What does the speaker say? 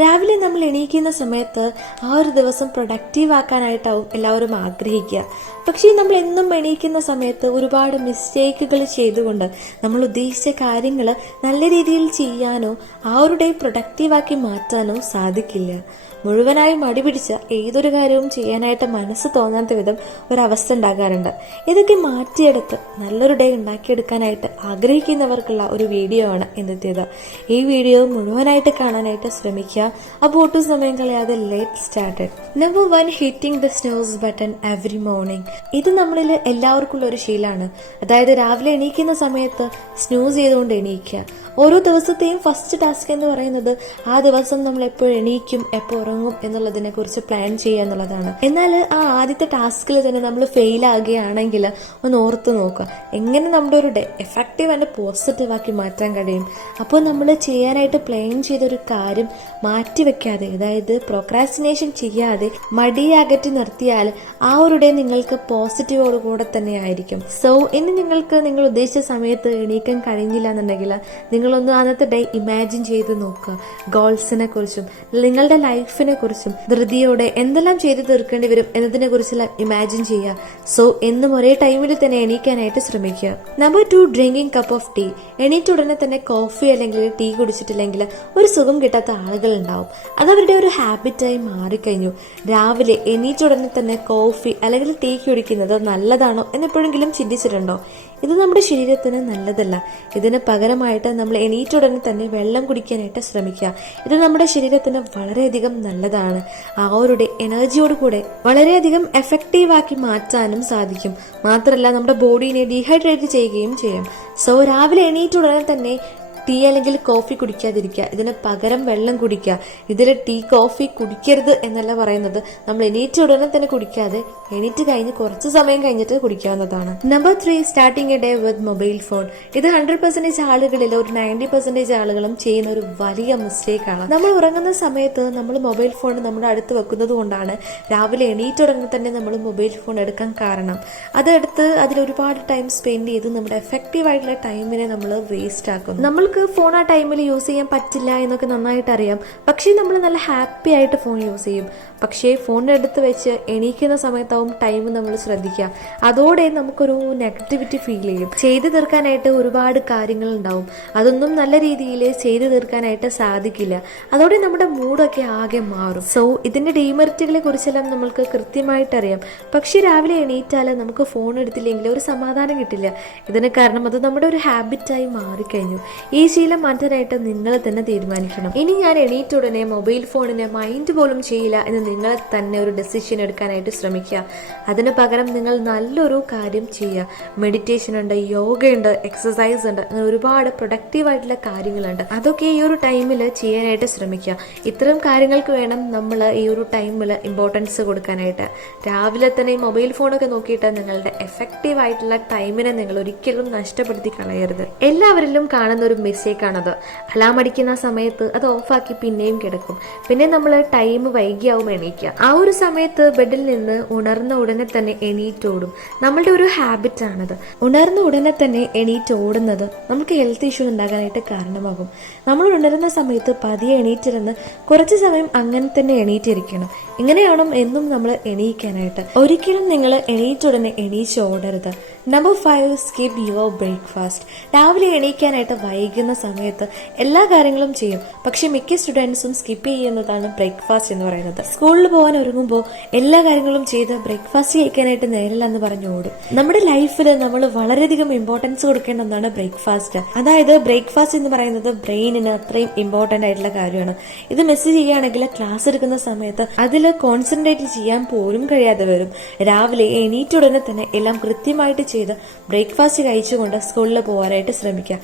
രാവിലെ നമ്മൾ എണീക്കുന്ന സമയത്ത് ആ ഒരു ദിവസം പ്രൊഡക്റ്റീവ് ആക്കാനായിട്ടാവും എല്ലാവരും ആഗ്രഹിക്കുക. പക്ഷേ നമ്മൾ എന്നും എണീക്കുന്ന സമയത്ത് ഒരുപാട് മിസ്റ്റേക്കുകൾ ചെയ്തുകൊണ്ട് നമ്മൾ ഉദ്ദേശിച്ച കാര്യങ്ങൾ നല്ല രീതിയിൽ ചെയ്യാനോ ആ ഒരു ഡേ പ്രൊഡക്റ്റീവാക്കി മാറ്റാനോ സാധിക്കില്ല. മുഴുവനായി മടി പിടിച്ച ഏതൊരു കാര്യവും ചെയ്യാനായിട്ട് മനസ്സ് തോന്നാത്ത വിധം ഒരവസ്ഥ ഉണ്ടാകാറുണ്ട്. ഇതൊക്കെ മാറ്റിയെടുത്ത് നല്ലൊരു ഡേ ഉണ്ടാക്കിയെടുക്കാനായിട്ട് ആഗ്രഹിക്കുന്നവർക്കുള്ള ഒരു വീഡിയോ ആണ് ഇന്നത്തേത്. ഈ വീഡിയോ മുഴുവനായിട്ട് കാണാനായിട്ട് ശ്രമിക്കുക. അപ്പോൾ ഒട്ടും സമയം കളയാതെ let started. Number 1, hitting the snooze button every morning. ഇത് നമ്മളിൽ എല്ലാവർക്കും ഉള്ള ഒരു ശീലമാണ്. അതായത് രാവിലെ എണീക്കുന്ന സമയത്ത് സ്നൂസ് ചെയ്തുകൊണ്ട് എണീക്കുക. ഓരോ ദിവസത്തെയും ഫസ്റ്റ് ടാസ്ക് എന്ന് പറയുന്നത് ആ ദിവസം നമ്മൾ എപ്പോഴും എണീക്കും, എപ്പോൾ ഉറങ്ങും എന്നുള്ളതിനെ കുറിച്ച് പ്ലാൻ ചെയ്യുക എന്നുള്ളതാണ്. എന്നാൽ ആ ആദ്യത്തെ ടാസ്കിൽ തന്നെ നമ്മൾ ഫെയിൽ ആകുകയാണെങ്കിൽ ഒന്ന് ഓർത്ത് നോക്കുക, എങ്ങനെ നമ്മുടെ ഒരു ഡേ എഫക്റ്റീവ് ആൻഡ് പോസിറ്റീവ് ആക്കി മാറ്റാൻ കഴിയും. അപ്പോൾ നമ്മൾ ചെയ്യാനായിട്ട് പ്ലാൻ ചെയ്തൊരു കാര്യം മാറ്റിവെക്കാതെ, അതായത് പ്രോക്രാസ്റ്റിനേഷൻ ചെയ്യാതെ മടി അകറ്റി നിർത്തിയാൽ ആ ഒരു ഡേ നിങ്ങൾക്ക് പോസിറ്റീവോട് കൂടെ തന്നെ ആയിരിക്കും. സോ ഇനി നിങ്ങൾക്ക് നിങ്ങൾ ഉദ്ദേശിച്ച സമയത്ത് എണീക്കാൻ കഴിഞ്ഞില്ല എന്നുണ്ടെങ്കിൽ നിങ്ങളൊന്ന് അന്നത്തെ ഡേ ഇമാജിൻ ചെയ്ത് നോക്കുക. ഗോൾസിനെ കുറിച്ചും നിങ്ങളുടെ ലൈഫിനെ കുറിച്ചും ധൃതിയോടെ എന്തെല്ലാം ചെയ്ത് തീർക്കേണ്ടി വരും എന്നതിനെ കുറിച്ചുള്ള ഇമാജിൻ ചെയ്യുക. സോ എന്നും ഒരേ ടൈമിൽ തന്നെ എണീക്കാനായിട്ട് ശ്രമിക്കുക. Number 2, drinking cup of tea. എണീറ്റ് ഉടനെ തന്നെ കോഫി അല്ലെങ്കിൽ ടീ കുടിച്ചിട്ടില്ലെങ്കിൽ ഒരു സുഖം കിട്ടാത്ത ആളുകൾ ഉണ്ടാവും. അതവരുടെ ഒരു ഹാബിറ്റായി മാറിക്കഴിഞ്ഞു. രാവിലെ എണീറ്റ് ഉടനെ തന്നെ കോഫി അല്ലെങ്കിൽ ടീ കുടിക്കുന്നത് നല്ലതാണോ എന്നെപ്പോഴെങ്കിലും ചിന്തിച്ചിട്ടുണ്ടോ? ഇത് നമ്മുടെ ശരീരത്തിന് നല്ലതല്ല. ഇതിന് പകരമായിട്ട് നമ്മൾ എണീറ്റ് ഉടനെ തന്നെ വെള്ളം കുടിക്കാനായിട്ട് ശ്രമിക്കുക. ഇത് നമ്മുടെ ശരീരത്തിന് വളരെയധികം നല്ലതാണ്. ആ ഒരു എനർജിയോട് കൂടെ വളരെയധികം എഫക്റ്റീവാക്കി മാറ്റാനും സാധിക്കും. മാത്രമല്ല നമ്മുടെ ബോഡീനെ ഡീഹൈഡ്രേറ്റ് ചെയ്യുകയും ചെയ്യും. സോ രാവിലെ എണീറ്റ് ഉടനെ തന്നെ ടീ അല്ലെങ്കിൽ കോഫി കുടിക്കാതിരിക്കുക, ഇതിന് പകരം വെള്ളം കുടിക്കുക. ഇതിൽ ടീ കോഫി കുടിക്കരുത് എന്നല്ല പറയുന്നത്, നമ്മൾ എണീറ്റ് ഉടനെ തന്നെ കുടിക്കാതെ എണീറ്റ് കഴിഞ്ഞ് കുറച്ച് സമയം കഴിഞ്ഞിട്ട് കുടിക്കാവുന്നതാണ്. Number 3, starting a day with mobile phone. ഇത് 100% ആളുകളിൽ ഒരു 90% ആളുകളും ചെയ്യുന്ന ഒരു വലിയ മിസ്റ്റേക്കാണ്. നമ്മൾ ഉറങ്ങുന്ന സമയത്ത് നമ്മൾ മൊബൈൽ ഫോൺ നമ്മുടെ അടുത്ത് വെക്കുന്നത് കൊണ്ടാണ് രാവിലെ എണീറ്റ് ഉടനെ തന്നെ നമ്മൾ മൊബൈൽ ഫോൺ എടുക്കാൻ കാരണം. അതെടുത്ത് അതിൽ ഒരുപാട് ടൈം സ്പെൻഡ് ചെയ്ത് നമ്മുടെ എഫക്റ്റീവ് ആയിട്ടുള്ള ടൈമിനെ നമ്മൾ വേസ്റ്റ് ആക്കുന്നു. നമ്മൾ ഫോൺ ആ ടൈമിൽ യൂസ് ചെയ്യാൻ പറ്റില്ല എന്നൊക്കെ നന്നായിട്ട് അറിയാം. പക്ഷേ നമ്മൾ നല്ല ഹാപ്പി ആയിട്ട് ഫോൺ യൂസ് ചെയ്യും. പക്ഷേ ഫോൺ എടുത്ത് വെച്ച് എണീക്കുന്ന സമയത്താവും ടൈം നമ്മൾ ശ്രദ്ധിക്കുക. അതോടെ നമുക്കൊരു നെഗറ്റിവിറ്റി ഫീൽ ചെയ്യും. ചെയ്തു തീർക്കാനായിട്ട് ഒരുപാട് കാര്യങ്ങൾ ഉണ്ടാവും. അതൊന്നും നല്ല രീതിയിൽ ചെയ്തു തീർക്കാനായിട്ട് സാധിക്കില്ല. അതോടെ നമ്മുടെ മൂഡൊക്കെ ആകെ മാറും. സോ ഇതിന്റെ ഡീമെറിറ്റുകളെ കുറിച്ചെല്ലാം നമ്മൾക്ക് കൃത്യമായിട്ട് അറിയാം. പക്ഷെ രാവിലെ എണീറ്റാൽ നമുക്ക് ഫോൺ എടുത്തില്ലെങ്കിൽ ഒരു സമാധാനം കിട്ടില്ല. ഇതിന് കാരണം അത് നമ്മുടെ ഒരു ഹാബിറ്റായി മാറിക്കഴിഞ്ഞു. ഈ ശീലം മാറ്റാനായിട്ട് നിങ്ങൾ തന്നെ തീരുമാനിക്കണം. ഇനി ഞാൻ എണീറ്റ് ഉടനെ മൊബൈൽ ഫോണിനെ മൈൻഡ് പോലും ചെയ്യില്ല എന്ന് നിങ്ങൾ തന്നെ ഒരു ഡെസിഷൻ എടുക്കാനായിട്ട് ശ്രമിക്കുക. അതിന് പകരം നിങ്ങൾ നല്ലൊരു കാര്യം ചെയ്യുക. മെഡിറ്റേഷൻ ഉണ്ട്, യോഗയുണ്ട്, എക്സസൈസ് ഉണ്ട്, അങ്ങനെ ഒരുപാട് പ്രൊഡക്റ്റീവ് ആയിട്ടുള്ള കാര്യങ്ങളുണ്ട്. അതൊക്കെ ഈ ഒരു ടൈമിൽ ചെയ്യാനായിട്ട് ശ്രമിക്കുക. ഇത്തരം കാര്യങ്ങൾക്ക് വേണം നമ്മൾ ഈ ഒരു ടൈമിൽ ഇമ്പോർട്ടൻസ് കൊടുക്കാനായിട്ട്. രാവിലെ തന്നെ ഈ മൊബൈൽ ഫോണൊക്കെ നോക്കിയിട്ട് നിങ്ങളുടെ എഫക്റ്റീവ് ആയിട്ടുള്ള ടൈമിനെ നിങ്ങൾ ഒരിക്കലും നഷ്ടപ്പെടുത്തി കളയരുത്. എല്ലാവരിലും കാണുന്ന ഒരു മിസ്റ്റേക്കാണത്. അലാം അടിക്കുന്ന സമയത്ത് അത് ഓഫാക്കി പിന്നെയും കിടക്കും. പിന്നെ നമ്മൾ ടൈം വൈകിയാവും എണീക്കുക. ആ ഒരു സമയത്ത് ബെഡിൽ നിന്ന് ഉണർന്ന ഉടനെ തന്നെ എണീറ്റ് ഓടും. നമ്മളുടെ ഒരു ഹാബിറ്റ് ആണത്. ഉണർന്ന ഉടനെ തന്നെ എണീറ്റ് ഓടുന്നത് നമുക്ക് ഹെൽത്ത് ഇഷ്യൂ ഉണ്ടാകാനായിട്ട് കാരണമാകും. നമ്മൾ ഉണരുന്ന സമയത്ത് പതിയെ എണീറ്റിരുന്ന് കുറച്ച് സമയം അങ്ങനെ തന്നെ എണീറ്റിരിക്കണം. ഇങ്ങനെയാണോ എന്നും നമ്മൾ എണീക്കാനായിട്ട്. ഒരിക്കലും നിങ്ങൾ എണീറ്റുടനെ എണീച്ച് ഓടരുത്. Number 5, skip your breakfast. രാവിലെ എണീക്കാനായിട്ട് വൈകുന്ന സമയത്ത് എല്ലാ കാര്യങ്ങളും ചെയ്യും. പക്ഷെ മിക്ക സ്റ്റുഡൻസും സ്കിപ്പ് ചെയ്യുന്നതാണ് ബ്രേക്ക്ഫാസ്റ്റ് എന്ന് പറയുന്നത്. സ്കൂളിൽ പോകാൻ ഒരുങ്ങുമ്പോൾ എല്ലാ കാര്യങ്ങളും ചെയ്ത് ബ്രേക്ക്ഫാസ്റ്റ് കഴിക്കാനായിട്ട് നേരില്ല എന്ന് പറഞ്ഞു ഓടും. നമ്മുടെ ലൈഫിൽ നമ്മൾ വളരെയധികം ഇമ്പോർട്ടൻസ് കൊടുക്കേണ്ട ഒന്നാണ് ബ്രേക്ക്ഫാസ്റ്റ്. അതായത് ബ്രേക്ക്ഫാസ്റ്റ് എന്ന് പറയുന്നത് ബ്രെയിനിന് അത്രയും ഇമ്പോർട്ടന്റ് ആയിട്ടുള്ള കാര്യമാണ്. ഇത് മിസ് ചെയ്യുകയാണെങ്കിൽ ക്ലാസ് എടുക്കുന്ന സമയത്ത് അതിൽ കോൺസെൻട്രേറ്റ് ചെയ്യാൻ പോലും കഴിയാതെ വരും. രാവിലെ എണീറ്റുടനെ തന്നെ എല്ലാം കൃത്യമായിട്ട് ചെയ്ത് ബ്രേക്ക്ഫാസ്റ്റ് കഴിച്ചുകൊണ്ട് സ്കൂളിൽ പോകാനായിട്ട് ശ്രമിക്കുക.